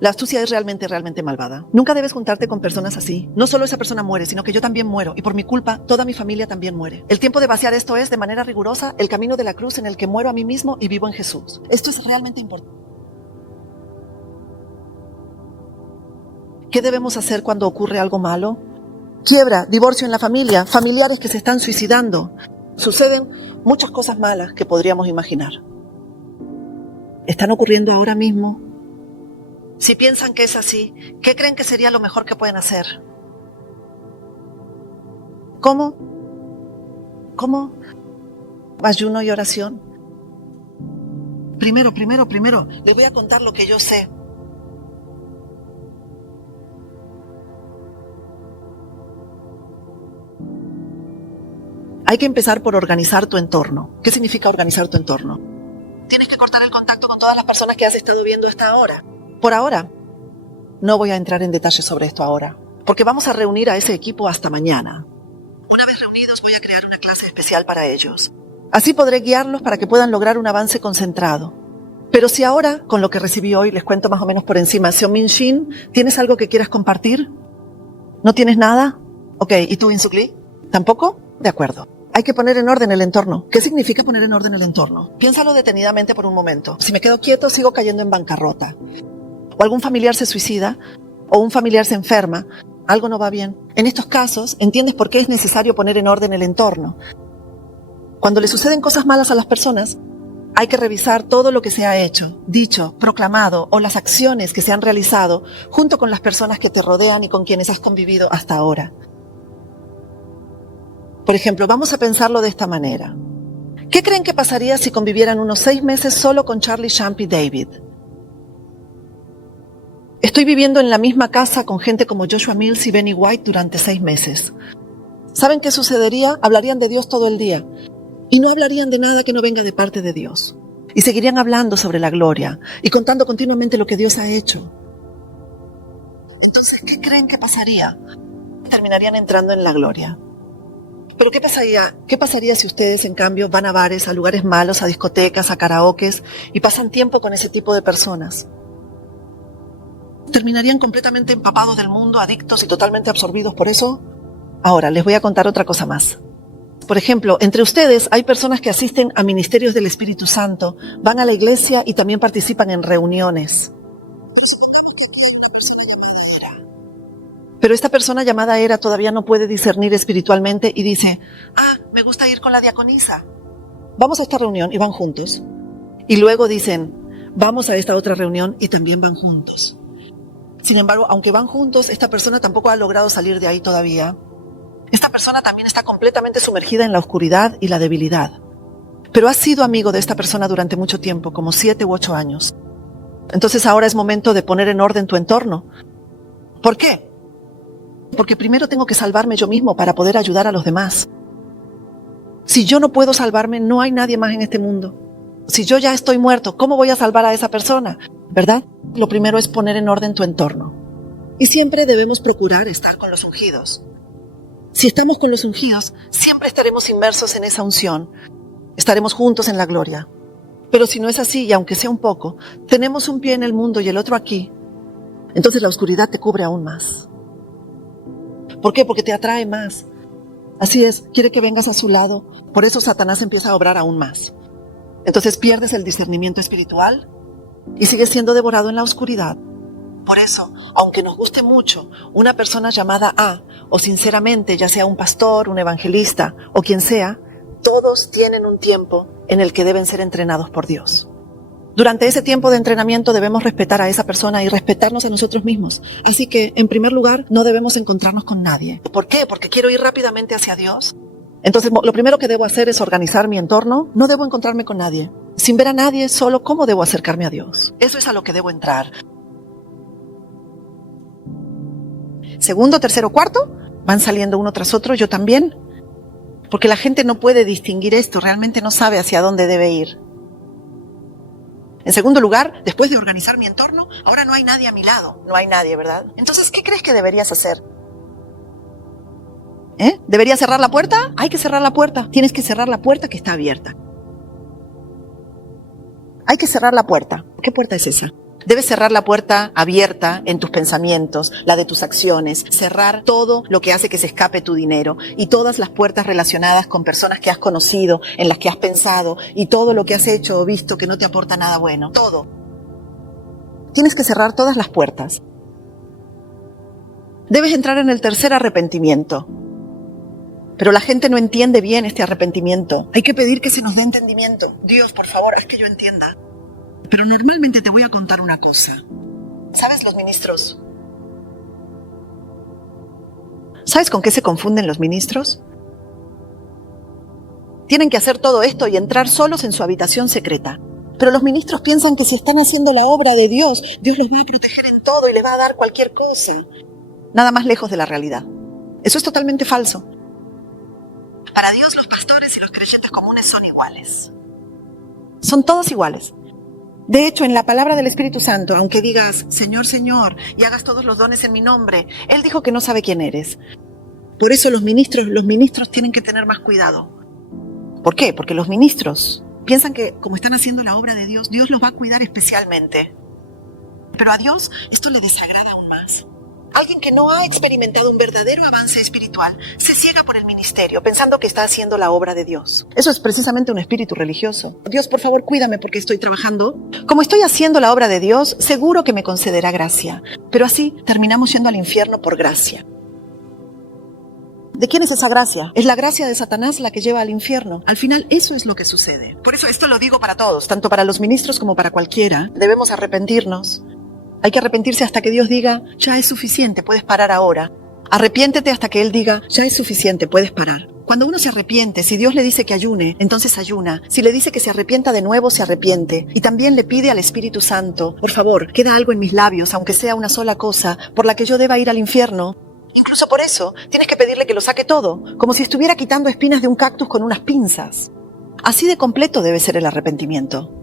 La astucia es realmente, realmente malvada. Nunca debes juntarte con personas así. No solo esa persona muere, sino que yo también muero. Y por mi culpa, toda mi familia también muere. El tiempo de vaciar esto es, de manera rigurosa, el camino de la cruz en el que muero a mí mismo y vivo en Jesús. Esto es realmente importante. ¿Qué debemos hacer cuando ocurre algo malo? Quiebra, divorcio en la familia, familiares que se están suicidando. Suceden muchas cosas malas que podríamos imaginar. ¿Están ocurriendo ahora mismo? Si piensan que es así, ¿qué creen que sería lo mejor que pueden hacer? ¿Cómo? Ayuno y oración. Primero, les voy a contar lo que yo sé. Hay que empezar por organizar tu entorno. ¿Qué significa organizar tu entorno? Tienes que cortar el contacto con todas las personas que has estado viendo hasta ahora. Por ahora, no voy a entrar en detalles sobre esto ahora, porque vamos a reunir a ese equipo hasta mañana. Una vez reunidos, voy a crear una clase especial para ellos. Así podré guiarlos para que puedan lograr un avance concentrado. Pero si ahora, con lo que recibí hoy, les cuento más o menos por encima. Seomin Shin, ¿tienes algo que quieras compartir? ¿No tienes nada? Ok, ¿y tú, Insukli? ¿Tampoco? De acuerdo. Hay que poner en orden el entorno. ¿Qué significa poner en orden el entorno? Piénsalo detenidamente por un momento. Si me quedo quieto, sigo cayendo en bancarrota. O algún familiar se suicida, o un familiar se enferma, algo no va bien. En estos casos, entiendes por qué es necesario poner en orden el entorno. Cuando le suceden cosas malas a las personas, hay que revisar todo lo que se ha hecho, dicho, proclamado, o las acciones que se han realizado, junto con las personas que te rodean y con quienes has convivido hasta ahora. Por ejemplo, vamos a pensarlo de esta manera. ¿Qué creen que pasaría si convivieran unos 6 meses solo con Charlie, Champ y David? Estoy viviendo en la misma casa con gente como Joshua Mills y Benny White durante 6 meses. ¿Saben qué sucedería? Hablarían de Dios todo el día. Y no hablarían de nada que no venga de parte de Dios. Y seguirían hablando sobre la gloria y contando continuamente lo que Dios ha hecho. Entonces, ¿qué creen que pasaría? Terminarían entrando en la gloria. Pero ¿qué pasaría si ustedes, en cambio, van a bares, a lugares malos, a discotecas, a karaokes y pasan tiempo con ese tipo de personas? ¿Terminarían completamente empapados del mundo, adictos y totalmente absorbidos por eso? Ahora, les voy a contar otra cosa más. Por ejemplo, entre ustedes hay personas que asisten a ministerios del Espíritu Santo, van a la iglesia y también participan en reuniones. Pero esta persona llamada Era todavía no puede discernir espiritualmente y dice, me gusta ir con la diaconisa. Vamos a esta reunión y van juntos. Y luego dicen, vamos a esta otra reunión y también van juntos. Sin embargo, aunque van juntos, esta persona tampoco ha logrado salir de ahí todavía. Esta persona también está completamente sumergida en la oscuridad y la debilidad. Pero has sido amigo de esta persona durante mucho tiempo, como 7 u 8 años. Entonces ahora es momento de poner en orden tu entorno. ¿Por qué? Porque primero tengo que salvarme yo mismo para poder ayudar a los demás. Si yo no puedo salvarme, no hay nadie más en este mundo. Si yo ya estoy muerto, ¿cómo voy a salvar a esa persona? ¿Verdad? Lo primero es poner en orden tu entorno. Y siempre debemos procurar estar con los ungidos. Si estamos con los ungidos, siempre estaremos inmersos en esa unción. Estaremos juntos en la gloria. Pero si no es así, y aunque sea un poco, tenemos un pie en el mundo y el otro aquí, entonces la oscuridad te cubre aún más. ¿Por qué? Porque te atrae más. Así es, quiere que vengas a su lado. Por eso Satanás empieza a obrar aún más. Entonces pierdes el discernimiento espiritual y sigues siendo devorado en la oscuridad. Por eso, aunque nos guste mucho una persona llamada A, o sinceramente, ya sea un pastor, un evangelista o quien sea, todos tienen un tiempo en el que deben ser entrenados por Dios. Durante ese tiempo de entrenamiento debemos respetar a esa persona y respetarnos a nosotros mismos. Así que, en primer lugar, no debemos encontrarnos con nadie. ¿Por qué? Porque quiero ir rápidamente hacia Dios. Entonces, lo primero que debo hacer es organizar mi entorno. No debo encontrarme con nadie. Sin ver a nadie, solo cómo debo acercarme a Dios. Eso es a lo que debo entrar. Segundo, tercero, cuarto, van saliendo uno tras otro, yo también. Porque la gente no puede distinguir esto, realmente no sabe hacia dónde debe ir. En segundo lugar, después de organizar mi entorno, ahora no hay nadie a mi lado. No hay nadie, ¿verdad? Entonces, ¿qué crees que deberías hacer? ¿Deberías cerrar la puerta? Hay que cerrar la puerta. Tienes que cerrar la puerta que está abierta. Hay que cerrar la puerta. ¿Qué puerta es esa? Debes cerrar la puerta abierta en tus pensamientos, la de tus acciones, cerrar todo lo que hace que se escape tu dinero y todas las puertas relacionadas con personas que has conocido, en las que has pensado y todo lo que has hecho o visto que no te aporta nada bueno. Todo. Tienes que cerrar todas las puertas. Debes entrar en el tercer arrepentimiento. Pero la gente no entiende bien este arrepentimiento. Hay que pedir que se nos dé entendimiento. Dios, por favor, haz que yo entienda. Pero normalmente te voy a contar una cosa. ¿Sabes los ministros? ¿Sabes con qué se confunden los ministros? Tienen que hacer todo esto y entrar solos en su habitación secreta. Pero los ministros piensan que si están haciendo la obra de Dios, Dios los va a proteger en todo y les va a dar cualquier cosa. Nada más lejos de la realidad. Eso es totalmente falso. Para Dios, los pastores y los creyentes comunes son iguales. Son todos iguales. De hecho, en la palabra del Espíritu Santo, aunque digas, Señor, Señor, y hagas todos los dones en mi nombre, Él dijo que no sabe quién eres. Por eso los ministros tienen que tener más cuidado. ¿Por qué? Porque los ministros piensan que como están haciendo la obra de Dios, Dios los va a cuidar especialmente. Pero a Dios esto le desagrada aún más. Alguien que no ha experimentado un verdadero avance espiritual se ciega por el ministerio pensando que está haciendo la obra de Dios. Eso es precisamente un espíritu religioso. Dios, por favor, cuídame porque estoy trabajando. Como estoy haciendo la obra de Dios, seguro que me concederá gracia. Pero así terminamos yendo al infierno por gracia. ¿De quién es esa gracia? Es la gracia de Satanás la que lleva al infierno. Al final, eso es lo que sucede. Por eso esto lo digo para todos, tanto para los ministros como para cualquiera. Debemos arrepentirnos. Hay que arrepentirse hasta que Dios diga, ya es suficiente, puedes parar ahora. Arrepiéntete hasta que Él diga, ya es suficiente, puedes parar. Cuando uno se arrepiente, si Dios le dice que ayune, entonces ayuna. Si le dice que se arrepienta de nuevo, se arrepiente. Y también le pide al Espíritu Santo, por favor, queda algo en mis labios, aunque sea una sola cosa, por la que yo deba ir al infierno. Incluso por eso, tienes que pedirle que lo saque todo, como si estuviera quitando espinas de un cactus con unas pinzas. Así de completo debe ser el arrepentimiento.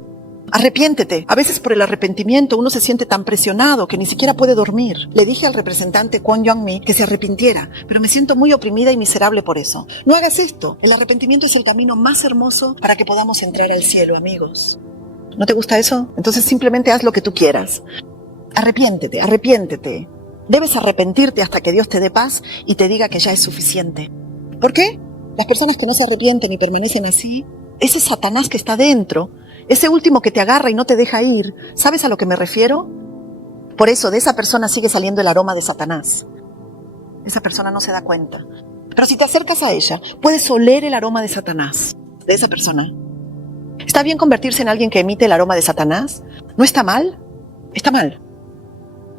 Arrepiéntete. A veces por el arrepentimiento uno se siente tan presionado que ni siquiera puede dormir. Le dije al representante Kwon Young-mi que se arrepintiera, pero me siento muy oprimida y miserable por eso. No hagas esto. El arrepentimiento es el camino más hermoso para que podamos entrar al cielo, amigos. ¿No te gusta eso? Entonces simplemente haz lo que tú quieras. Arrepiéntete, arrepiéntete. Debes arrepentirte hasta que Dios te dé paz y te diga que ya es suficiente. ¿Por qué? Las personas que no se arrepienten y permanecen así, ese Satanás que está dentro, ese último que te agarra y no te deja ir, ¿sabes a lo que me refiero? Por eso de esa persona sigue saliendo el aroma de Satanás. Esa persona no se da cuenta. Pero si te acercas a ella, puedes oler el aroma de Satanás, de esa persona. ¿Está bien convertirse en alguien que emite el aroma de Satanás? ¿No está mal? Está mal.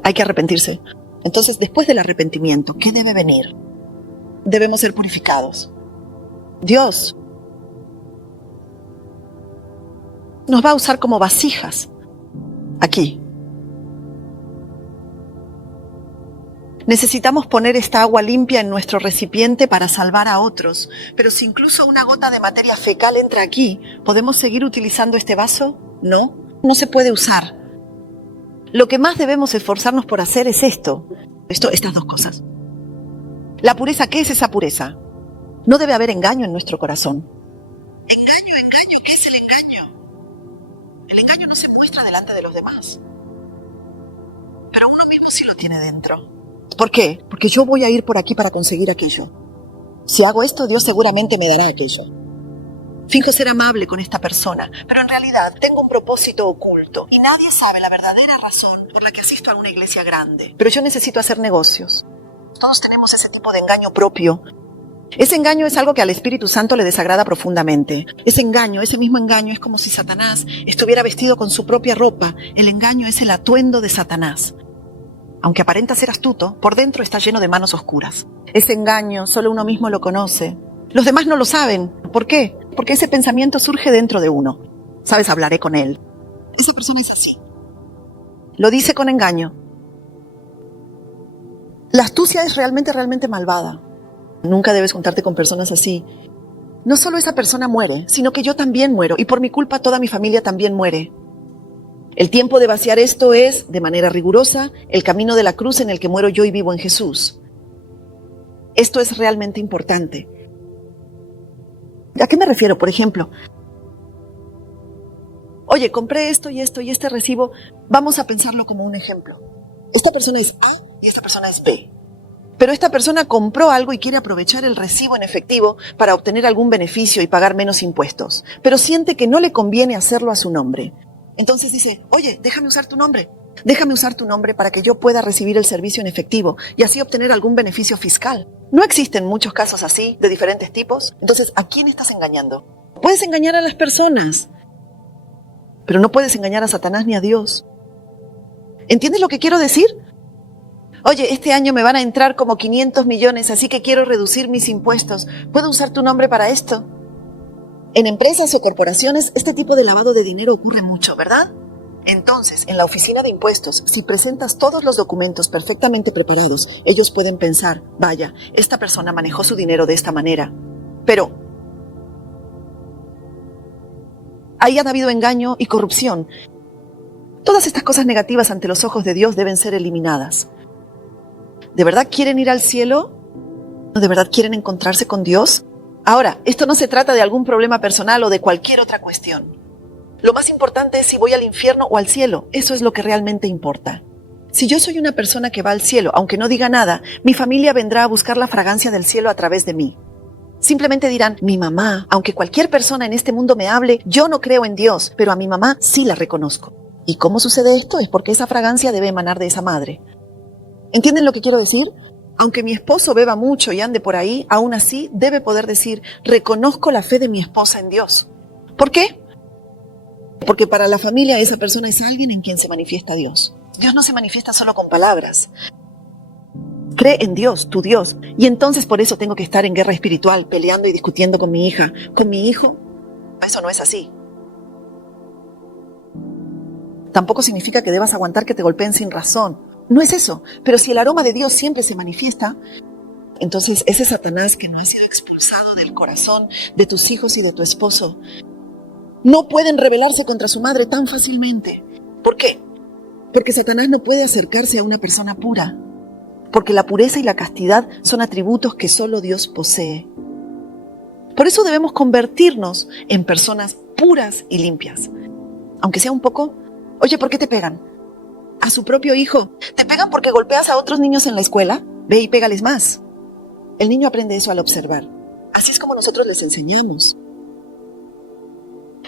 Hay que arrepentirse. Entonces, después del arrepentimiento, ¿qué debe venir? Debemos ser purificados. Dios nos va a usar como vasijas aquí. Necesitamos poner esta agua limpia en nuestro recipiente para salvar a otros, pero si incluso una gota de materia fecal entra aquí, ¿podemos seguir utilizando este vaso? No, no se puede usar. Lo que más debemos esforzarnos por hacer es estas dos cosas. La pureza, ¿qué es esa pureza? No debe haber engaño en nuestro corazón. Engaño, ¿qué es el engaño? El engaño no se muestra delante de los demás, pero uno mismo sí lo tiene dentro. ¿Por qué? Porque yo voy a ir por aquí para conseguir aquello. Si hago esto, Dios seguramente me dará aquello. Finjo ser amable con esta persona, pero en realidad tengo un propósito oculto y nadie sabe la verdadera razón por la que asisto a una iglesia grande. Pero yo necesito hacer negocios. Todos tenemos ese tipo de engaño propio. Ese engaño es algo que al Espíritu Santo le desagrada profundamente. Ese mismo engaño es como si Satanás estuviera vestido con su propia ropa. El engaño es el atuendo de Satanás. Aunque aparenta ser astuto, por dentro está lleno de manos oscuras. Ese engaño solo uno mismo lo conoce. Los demás no lo saben. ¿Por qué? Porque ese pensamiento surge dentro de uno. Sabes, hablaré con él. Esa persona es así. Lo dice con engaño. La astucia es realmente malvada. Nunca debes juntarte con personas así. No solo esa persona muere, sino que yo también muero. Y por mi culpa toda mi familia también muere. El tiempo de vaciar esto es, de manera rigurosa, el camino de la cruz en el que muero yo y vivo en Jesús. Esto es realmente importante. ¿A qué me refiero? Por ejemplo, oye, compré esto y este recibo, Vamos a pensarlo como un ejemplo. Esta persona es A y esta persona es B. Pero esta persona compró algo y quiere aprovechar el recibo en efectivo para obtener algún beneficio y pagar menos impuestos. Pero siente que no le conviene hacerlo a su nombre. Entonces dice, oye, déjame usar tu nombre. Déjame usar tu nombre para que yo pueda recibir el servicio en efectivo y así obtener algún beneficio fiscal. ¿No existen muchos casos así, de diferentes tipos? Entonces, ¿a quién estás engañando? Puedes engañar a las personas, pero no puedes engañar a Satanás ni a Dios. ¿Entiendes lo que quiero decir? Oye, este año me van a entrar como 500 millones, así que quiero reducir mis impuestos. ¿Puedo usar tu nombre para esto? En empresas o corporaciones, este tipo de lavado de dinero ocurre mucho, ¿verdad? Entonces, en la oficina de impuestos, si presentas todos los documentos perfectamente preparados, ellos pueden pensar, vaya, esta persona manejó su dinero de esta manera. Pero ahí ha habido engaño y corrupción. Todas estas cosas negativas ante los ojos de Dios deben ser eliminadas. ¿De verdad quieren ir al cielo? ¿De verdad quieren encontrarse con Dios? Ahora, esto no se trata de algún problema personal o de cualquier otra cuestión. Lo más importante es si voy al infierno o al cielo. Eso es lo que realmente importa. Si yo soy una persona que va al cielo, aunque no diga nada, mi familia vendrá a buscar la fragancia del cielo a través de mí. Simplemente dirán, mi mamá, aunque cualquier persona en este mundo me hable, yo no creo en Dios, pero a mi mamá sí la reconozco. ¿Y cómo sucede esto? Es porque esa fragancia debe emanar de esa madre. ¿Entienden lo que quiero decir? Aunque mi esposo beba mucho y ande por ahí, aún así debe poder decir, reconozco la fe de mi esposa en Dios. ¿Por qué? Porque para la familia esa persona es alguien en quien se manifiesta Dios. Dios no se manifiesta solo con palabras. Cree en Dios, tu Dios. Y entonces por eso tengo que estar en guerra espiritual, peleando y discutiendo con mi hija, con mi hijo. Eso no es así. Tampoco significa que debas aguantar que te golpeen sin razón. No es eso. Pero si el aroma de Dios siempre se manifiesta, entonces ese Satanás que no ha sido expulsado del corazón de tus hijos y de tu esposo, no pueden rebelarse contra su madre tan fácilmente. ¿Por qué? Porque Satanás no puede acercarse a una persona pura. Porque la pureza y la castidad son atributos que solo Dios posee. Por eso debemos convertirnos en personas puras y limpias. Aunque sea un poco. Oye, ¿por qué te pegan? A su propio hijo. ¿Te pegan porque golpeas a otros niños en la escuela? Ve y pégales más. El niño aprende eso al observar. Así es como nosotros les enseñamos.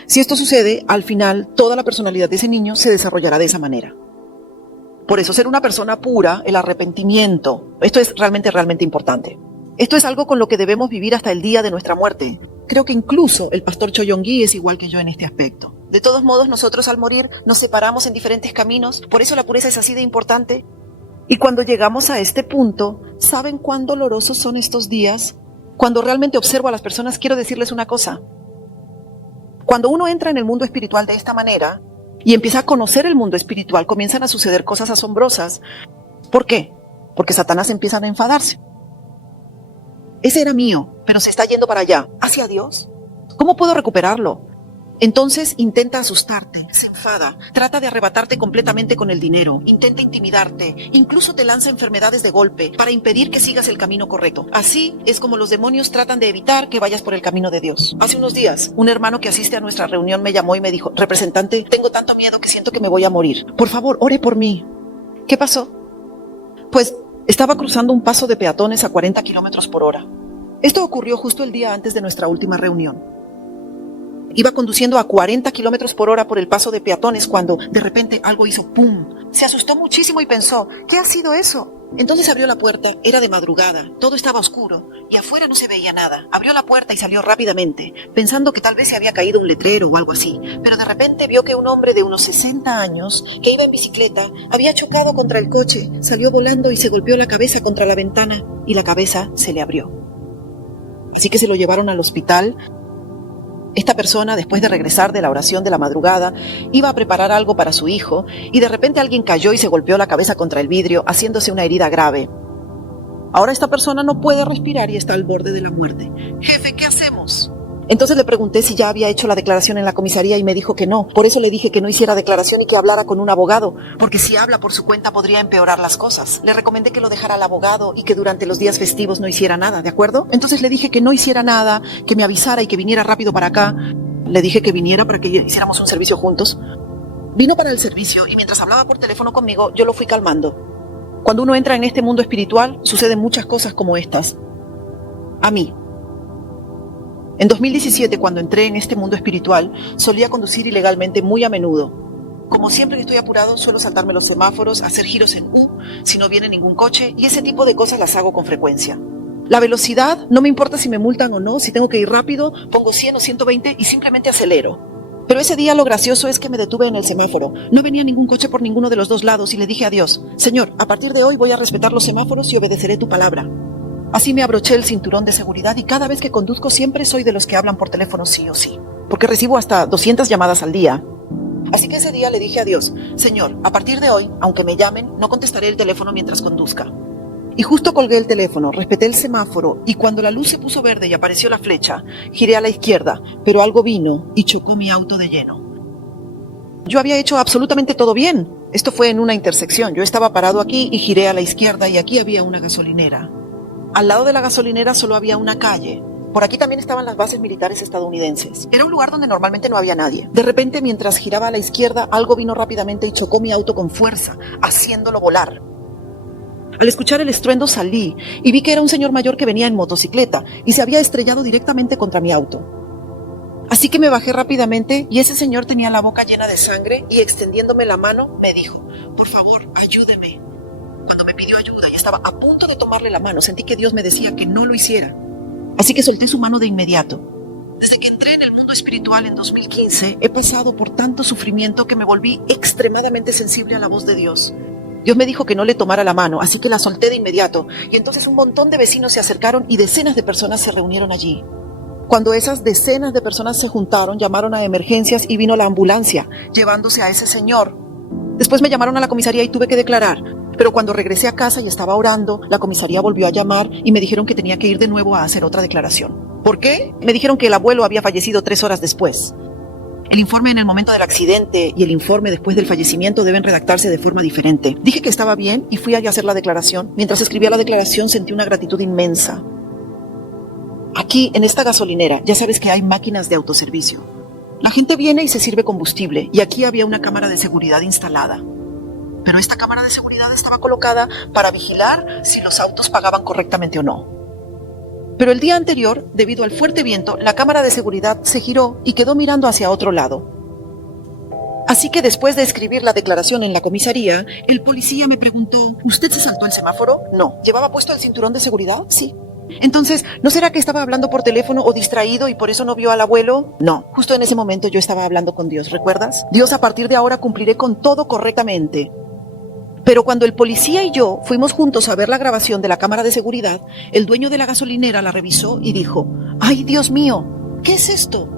Si esto sucede, al final, toda la personalidad de ese niño se desarrollará de esa manera. Por eso, ser una persona pura, el arrepentimiento, esto es realmente importante. Esto es algo con lo que debemos vivir hasta el día de nuestra muerte. Creo que incluso el pastor Choyongui es igual que yo en este aspecto. De todos modos, nosotros al morir nos separamos en diferentes caminos, por eso la pureza es así de importante. Y cuando llegamos a este punto, ¿saben cuán dolorosos son estos días? Cuando realmente observo a las personas, quiero decirles una cosa. Cuando uno entra en el mundo espiritual de esta manera y empieza a conocer el mundo espiritual, comienzan a suceder cosas asombrosas. ¿Por qué? Porque Satanás empieza a enfadarse. Ese era mío, pero se está yendo para allá. ¿Hacia Dios? ¿Cómo puedo recuperarlo? Entonces intenta asustarte, se enfada, trata de arrebatarte completamente con el dinero, intenta intimidarte, incluso te lanza enfermedades de golpe para impedir que sigas el camino correcto. Así es como los demonios tratan de evitar que vayas por el camino de Dios. Hace unos días, un hermano que asiste a nuestra reunión me llamó y me dijo, representante, tengo tanto miedo que siento que me voy a morir. Por favor, ore por mí. ¿Qué pasó? Pues estaba cruzando un paso de peatones a 40 kilómetros por hora. Esto ocurrió justo el día antes de nuestra última reunión. Iba conduciendo a 40 kilómetros por hora por el paso de peatones cuando de repente algo hizo ¡pum! Se asustó muchísimo y pensó, ¿qué ha sido eso? Entonces abrió la puerta, era de madrugada, todo estaba oscuro y afuera no se veía nada. Abrió la puerta y salió rápidamente, pensando que tal vez se había caído un letrero o algo así. Pero de repente vio que un hombre de unos 60 años, que iba en bicicleta, había chocado contra el coche, salió volando y se golpeó la cabeza contra la ventana y la cabeza se le abrió. Así que se lo llevaron al hospital. Esta persona, después de regresar de la oración de la madrugada, iba a preparar algo para su hijo y de repente alguien cayó y se golpeó la cabeza contra el vidrio, haciéndose una herida grave. Ahora esta persona no puede respirar y está al borde de la muerte. Jefe, ¿qué hacemos? Entonces le pregunté si ya había hecho la declaración en la comisaría y me dijo que no. Por eso le dije que no hiciera declaración y que hablara con un abogado, porque si habla por su cuenta podría empeorar las cosas. Le recomendé que lo dejara al abogado y que durante los días festivos no hiciera nada, ¿de acuerdo? Entonces le dije que no hiciera nada, que me avisara y que viniera rápido para acá. Le dije que viniera para que hiciéramos un servicio juntos. Vino para el servicio y mientras hablaba por teléfono conmigo, yo lo fui calmando. Cuando uno entra en este mundo espiritual, suceden muchas cosas como estas. A mí. En 2017, cuando entré en este mundo espiritual, solía conducir ilegalmente muy a menudo. Como siempre que estoy apurado, suelo saltarme los semáforos, hacer giros en U si no viene ningún coche, y ese tipo de cosas las hago con frecuencia. La velocidad, no me importa si me multan o no, si tengo que ir rápido, pongo 100 o 120 y simplemente acelero. Pero ese día lo gracioso es que me detuve en el semáforo. No venía ningún coche por ninguno de los dos lados y le dije a Dios: Señor, a partir de hoy voy a respetar los semáforos y obedeceré tu palabra. Así me abroché el cinturón de seguridad y cada vez que conduzco siempre soy de los que hablan por teléfono sí o sí, porque recibo hasta 200 llamadas al día. Así que ese día le dije a Dios: Señor, a partir de hoy, aunque me llamen, no contestaré el teléfono mientras conduzca. Y justo colgué el teléfono, respeté el semáforo y cuando la luz se puso verde y apareció la flecha, giré a la izquierda, pero algo vino y chocó mi auto de lleno. Yo había hecho absolutamente todo bien. Esto fue en una intersección. Yo estaba parado aquí y giré a la izquierda y aquí había una gasolinera. Al lado de la gasolinera solo había una calle. Por aquí también estaban las bases militares estadounidenses. Era un lugar donde normalmente no había nadie. De repente, mientras giraba a la izquierda, algo vino rápidamente y chocó mi auto con fuerza, haciéndolo volar. Al escuchar el estruendo salí y vi que era un señor mayor que venía en motocicleta y se había estrellado directamente contra mi auto. Así que me bajé rápidamente y ese señor tenía la boca llena de sangre y extendiéndome la mano me dijo: por favor, ayúdeme. Cuando me pidió ayuda y estaba a punto de tomarle la mano, sentí que Dios me decía que no lo hiciera. Así que solté su mano de inmediato. Desde que entré en el mundo espiritual en 2015, he pasado por tanto sufrimiento que me volví extremadamente sensible a la voz de Dios. Dios me dijo que no le tomara la mano, así que la solté de inmediato. Y entonces un montón de vecinos se acercaron y decenas de personas se reunieron allí. Cuando esas decenas de personas se juntaron, llamaron a emergencias y vino la ambulancia, llevándose a ese señor. Después me llamaron a la comisaría y tuve que declarar. Pero cuando regresé a casa y estaba orando, la comisaría volvió a llamar y me dijeron que tenía que ir de nuevo a hacer otra declaración. ¿Por qué? Me dijeron que el abuelo había fallecido 3 horas después. El informe en el momento del accidente y el informe después del fallecimiento deben redactarse de forma diferente. Dije que estaba bien y fui allá a hacer la declaración. Mientras escribía la declaración sentí una gratitud inmensa. Aquí, en esta gasolinera, ya sabes que hay máquinas de autoservicio. La gente viene y se sirve combustible y aquí había una cámara de seguridad instalada. Pero esta cámara de seguridad estaba colocada para vigilar si los autos pagaban correctamente o no. Pero el día anterior, debido al fuerte viento, la cámara de seguridad se giró y quedó mirando hacia otro lado. Así que después de escribir la declaración en la comisaría, el policía me preguntó: ¿usted se saltó el semáforo? No. ¿Llevaba puesto el cinturón de seguridad? Sí. Entonces, ¿no será que estaba hablando por teléfono o distraído y por eso no vio al abuelo? No. Justo en ese momento yo estaba hablando con Dios, ¿recuerdas? Dios, a partir de ahora cumpliré con todo correctamente. Pero cuando el policía y yo fuimos juntos a ver la grabación de la cámara de seguridad, el dueño de la gasolinera la revisó y dijo: ¡ay, Dios mío! ¿Qué es esto?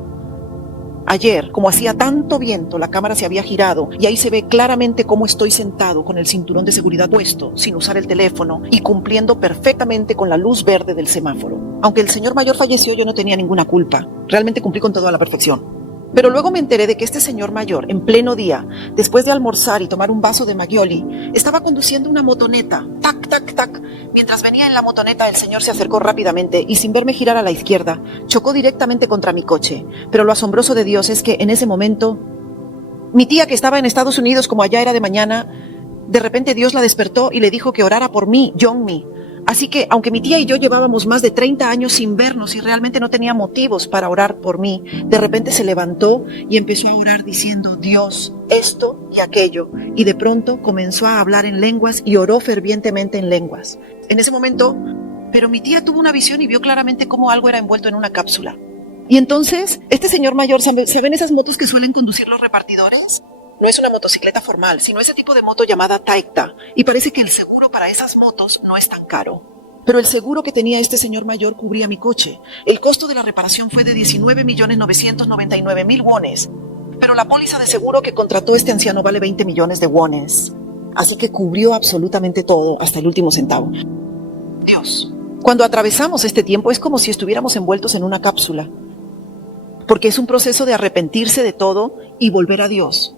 Ayer, como hacía tanto viento, la cámara se había girado y ahí se ve claramente cómo estoy sentado con el cinturón de seguridad puesto, sin usar el teléfono y cumpliendo perfectamente con la luz verde del semáforo. Aunque el señor mayor falleció, yo no tenía ninguna culpa. Realmente cumplí con todo a la perfección. Pero luego me enteré de que este señor mayor, en pleno día, después de almorzar y tomar un vaso de Maggioli, estaba conduciendo una motoneta. Tac, tac, tac. Mientras venía en la motoneta, el señor se acercó rápidamente y sin verme girar a la izquierda, chocó directamente contra mi coche. Pero lo asombroso de Dios es que en ese momento, mi tía, que estaba en Estados Unidos como allá era de mañana, de repente Dios la despertó y le dijo que orara por mí, Youngmi. Así que, aunque mi tía y yo llevábamos más de 30 años sin vernos y realmente no tenía motivos para orar por mí, de repente se levantó y empezó a orar diciendo: Dios, esto y aquello. Y de pronto comenzó a hablar en lenguas y oró fervientemente en lenguas. En ese momento, pero mi tía tuvo una visión y vio claramente cómo algo era envuelto en una cápsula. Y entonces, este señor mayor, ¿saben esas motos que suelen conducir los repartidores? No es una motocicleta formal, sino ese tipo de moto llamada Taikta. Y parece que el seguro para esas motos no es tan caro. Pero el seguro que tenía este señor mayor cubría mi coche. El costo de la reparación fue de 19.999.000 wones. Pero la póliza de seguro que contrató este anciano vale 20 millones de wones. Así que cubrió absolutamente todo, hasta el último centavo. Dios, cuando atravesamos este tiempo es como si estuviéramos envueltos en una cápsula. Porque es un proceso de arrepentirse de todo y volver a Dios.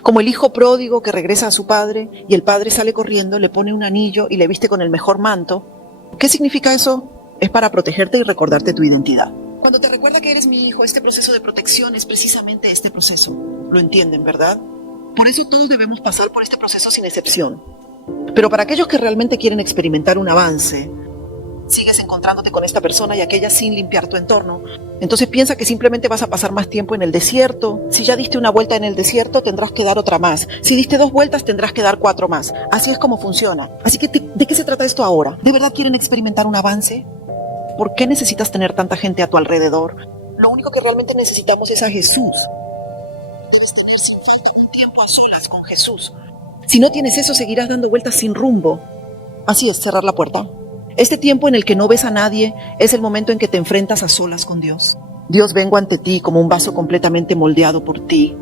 Como el hijo pródigo que regresa a su padre y el padre sale corriendo, le pone un anillo y le viste con el mejor manto. ¿Qué significa eso? Es para protegerte y recordarte tu identidad. Cuando te recuerda que eres mi hijo, este proceso de protección es precisamente este proceso. ¿Lo entienden, verdad? Por eso todos debemos pasar por este proceso sin excepción. Pero para aquellos que realmente quieren experimentar un avance, sigues encontrándote con esta persona y aquella sin limpiar tu entorno. Entonces piensa que simplemente vas a pasar más tiempo en el desierto. Si ya diste una vuelta en el desierto, tendrás que dar otra más. Si diste 2 vueltas, tendrás que dar 4 más. Así es como funciona. Así que, ¿de qué se trata esto ahora? ¿De verdad quieren experimentar un avance? ¿Por qué necesitas tener tanta gente a tu alrededor? Lo único que realmente necesitamos es a Jesús. Debes tener sin falta un tiempo a solas con Jesús. Si no tienes eso, seguirás dando vueltas sin rumbo. Así es, cerrar la puerta. Este tiempo en el que no ves a nadie es el momento en que te enfrentas a solas con Dios. Dios, vengo ante ti como un vaso completamente moldeado por ti.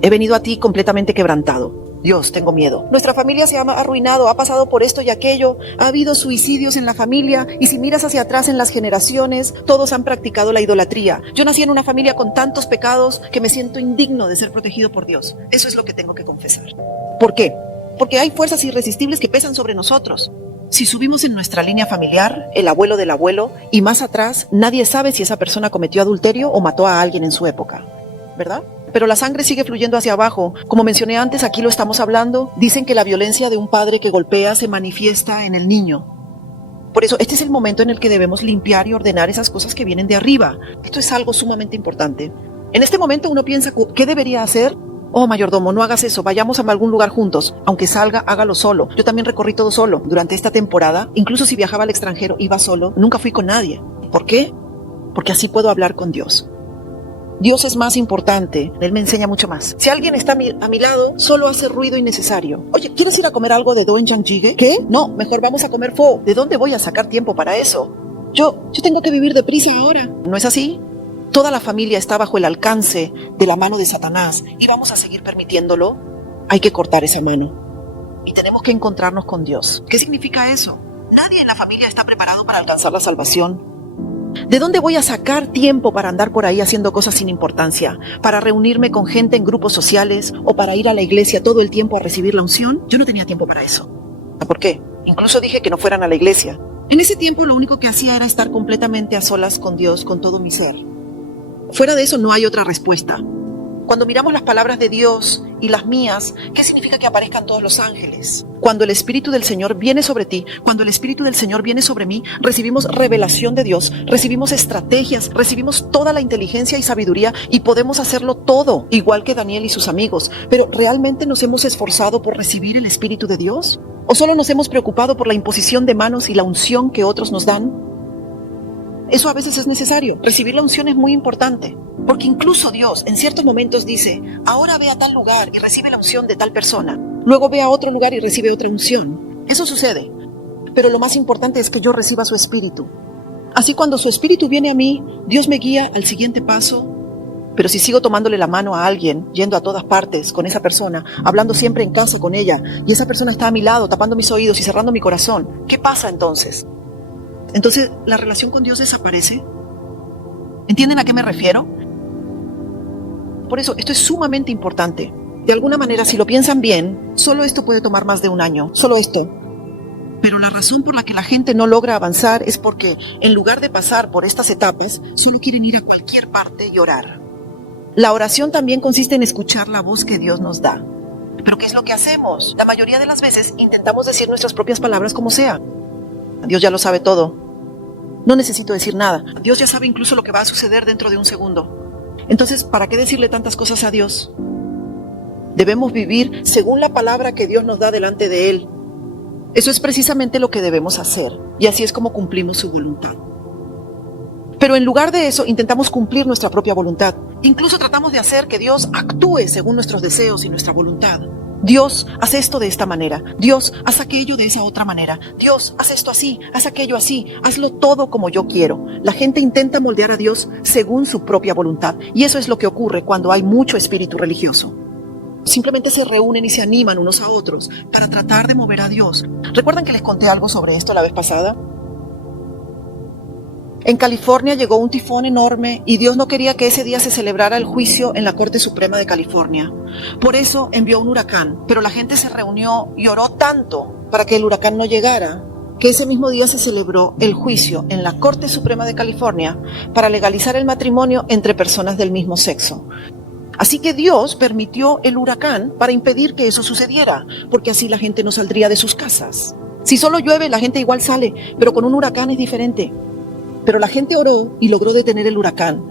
He venido a ti completamente quebrantado. Dios, tengo miedo. Nuestra familia se ha arruinado, ha pasado por esto y aquello, ha habido suicidios en la familia y si miras hacia atrás en las generaciones, todos han practicado la idolatría. Yo nací en una familia con tantos pecados que me siento indigno de ser protegido por Dios. Eso es lo que tengo que confesar. ¿Por qué? Porque hay fuerzas irresistibles que pesan sobre nosotros. Si subimos en nuestra línea familiar, el abuelo del abuelo, y más atrás, nadie sabe si esa persona cometió adulterio o mató a alguien en su época, ¿verdad? Pero la sangre sigue fluyendo hacia abajo. Como mencioné antes, aquí lo estamos hablando. Dicen que la violencia de un padre que golpea se manifiesta en el niño. Por eso, este es el momento en el que debemos limpiar y ordenar esas cosas que vienen de arriba. Esto es algo sumamente importante. En este momento uno piensa, ¿qué debería hacer? Oh, mayordomo, no hagas eso, vayamos a algún lugar juntos. Aunque salga, hágalo solo. Yo también recorrí todo solo. Durante esta temporada, incluso si viajaba al extranjero, iba solo. Nunca fui con nadie. ¿Por qué? Porque así puedo hablar con Dios. Dios es más importante. Él me enseña mucho más. Si alguien está a mi lado, solo hace ruido innecesario. Oye, ¿quieres ir a comer algo de doenjang jjigae? ¿Qué? No, mejor vamos a comer pho. ¿De dónde voy a sacar tiempo para eso? Yo tengo que vivir deprisa ahora. ¿No es así? Toda la familia está bajo el alcance de la mano de Satanás y vamos a seguir permitiéndolo. Hay que cortar esa mano y tenemos que encontrarnos con Dios. ¿Qué significa eso? Nadie en la familia está preparado para alcanzar la salvación. ¿De dónde voy a sacar tiempo para andar por ahí haciendo cosas sin importancia? ¿Para reunirme con gente en grupos sociales o para ir a la iglesia todo el tiempo a recibir la unción? Yo no tenía tiempo para eso. ¿Por qué? Incluso dije que no fueran a la iglesia. En ese tiempo lo único que hacía era estar completamente a solas con Dios, con todo mi ser. Fuera de eso no hay otra respuesta. Cuando miramos las palabras de Dios y las mías, ¿qué significa que aparezcan todos los ángeles? Cuando el Espíritu del Señor viene sobre ti, cuando el Espíritu del Señor viene sobre mí, recibimos revelación de Dios, recibimos estrategias, recibimos toda la inteligencia y sabiduría y podemos hacerlo todo, igual que Daniel y sus amigos. Pero ¿realmente nos hemos esforzado por recibir el Espíritu de Dios? ¿O solo nos hemos preocupado por la imposición de manos y la unción que otros nos dan? Eso a veces es necesario. Recibir la unción es muy importante. Porque incluso Dios en ciertos momentos dice, ahora ve a tal lugar y recibe la unción de tal persona. Luego ve a otro lugar y recibe otra unción. Eso sucede. Pero lo más importante es que yo reciba su espíritu. Así cuando su espíritu viene a mí, Dios me guía al siguiente paso. Pero si sigo tomándole la mano a alguien, yendo a todas partes con esa persona, hablando siempre en casa con ella, y esa persona está a mi lado, tapando mis oídos y cerrando mi corazón, ¿qué pasa entonces? Entonces, ¿la relación con Dios desaparece? ¿Entienden a qué me refiero? Por eso, esto es sumamente importante. De alguna manera, si lo piensan bien, solo esto puede tomar más de un año. Solo esto. Pero la razón por la que la gente no logra avanzar es porque, en lugar de pasar por estas etapas, solo quieren ir a cualquier parte y orar. La oración también consiste en escuchar la voz que Dios nos da. ¿Pero qué es lo que hacemos? La mayoría de las veces intentamos decir nuestras propias palabras como sea. Dios ya lo sabe todo. No necesito decir nada. Dios ya sabe incluso lo que va a suceder dentro de un segundo. Entonces, ¿para qué decirle tantas cosas a Dios? Debemos vivir según la palabra que Dios nos da delante de Él. Eso es precisamente lo que debemos hacer. Y así es como cumplimos su voluntad. Pero en lugar de eso, intentamos cumplir nuestra propia voluntad. Incluso tratamos de hacer que Dios actúe según nuestros deseos y nuestra voluntad. Dios, haz esto de esta manera. Dios, haz aquello de esa otra manera. Dios, haz esto así, haz aquello así. Hazlo todo como yo quiero. La gente intenta moldear a Dios según su propia voluntad. Y eso es lo que ocurre cuando hay mucho espíritu religioso. Simplemente se reúnen y se animan unos a otros para tratar de mover a Dios. ¿Recuerdan que les conté algo sobre esto la vez pasada? En California llegó un tifón enorme y Dios no quería que ese día se celebrara el juicio en la Corte Suprema de California. Por eso envió un huracán, pero la gente se reunió y oró tanto para que el huracán no llegara, que ese mismo día se celebró el juicio en la Corte Suprema de California para legalizar el matrimonio entre personas del mismo sexo. Así que Dios permitió el huracán para impedir que eso sucediera, porque así la gente no saldría de sus casas. Si solo llueve, la gente igual sale, pero con un huracán es diferente. Pero la gente oró y logró detener el huracán.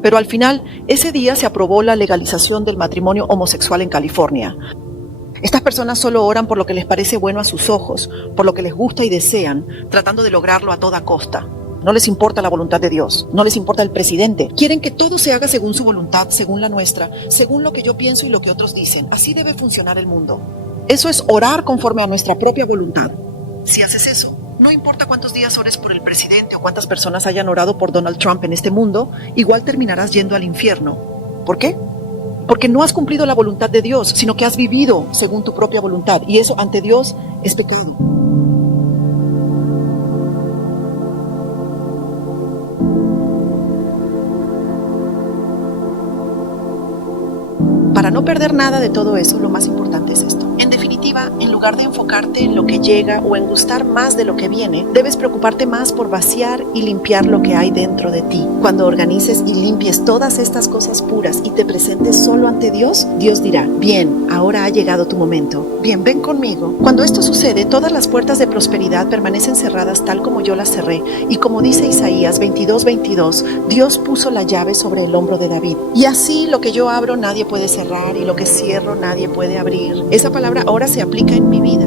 Pero al final, ese día se aprobó la legalización del matrimonio homosexual en California. Estas personas solo oran por lo que les parece bueno a sus ojos, por lo que les gusta y desean, tratando de lograrlo a toda costa. No les importa la voluntad de Dios, no les importa el presidente. Quieren que todo se haga según su voluntad, según la nuestra, según lo que yo pienso y lo que otros dicen. Así debe funcionar el mundo. Eso es orar conforme a nuestra propia voluntad. Si haces eso, no importa cuántos días ores por el presidente o cuántas personas hayan orado por Donald Trump en este mundo, igual terminarás yendo al infierno. ¿Por qué? Porque no has cumplido la voluntad de Dios, sino que has vivido según tu propia voluntad. Y eso ante Dios es pecado. Para no perder nada de todo eso, lo más importante es esto. En definitiva, en lugar de enfocarte en lo que llega o en gustar más de lo que viene, debes preocuparte más por vaciar y limpiar lo que hay dentro de ti. Cuando organices y limpies todas estas cosas puras y te presentes solo ante Dios, Dios dirá, bien, ahora ha llegado tu momento. Bien, ven conmigo. Cuando esto sucede, todas las puertas de prosperidad permanecen cerradas tal como yo las cerré. Y como dice Isaías 22:22, Dios puso la llave sobre el hombro de David. Y así lo que yo abro nadie puede cerrar y lo que cierro nadie puede abrir. Esa palabra ahora se aplica en mi vida.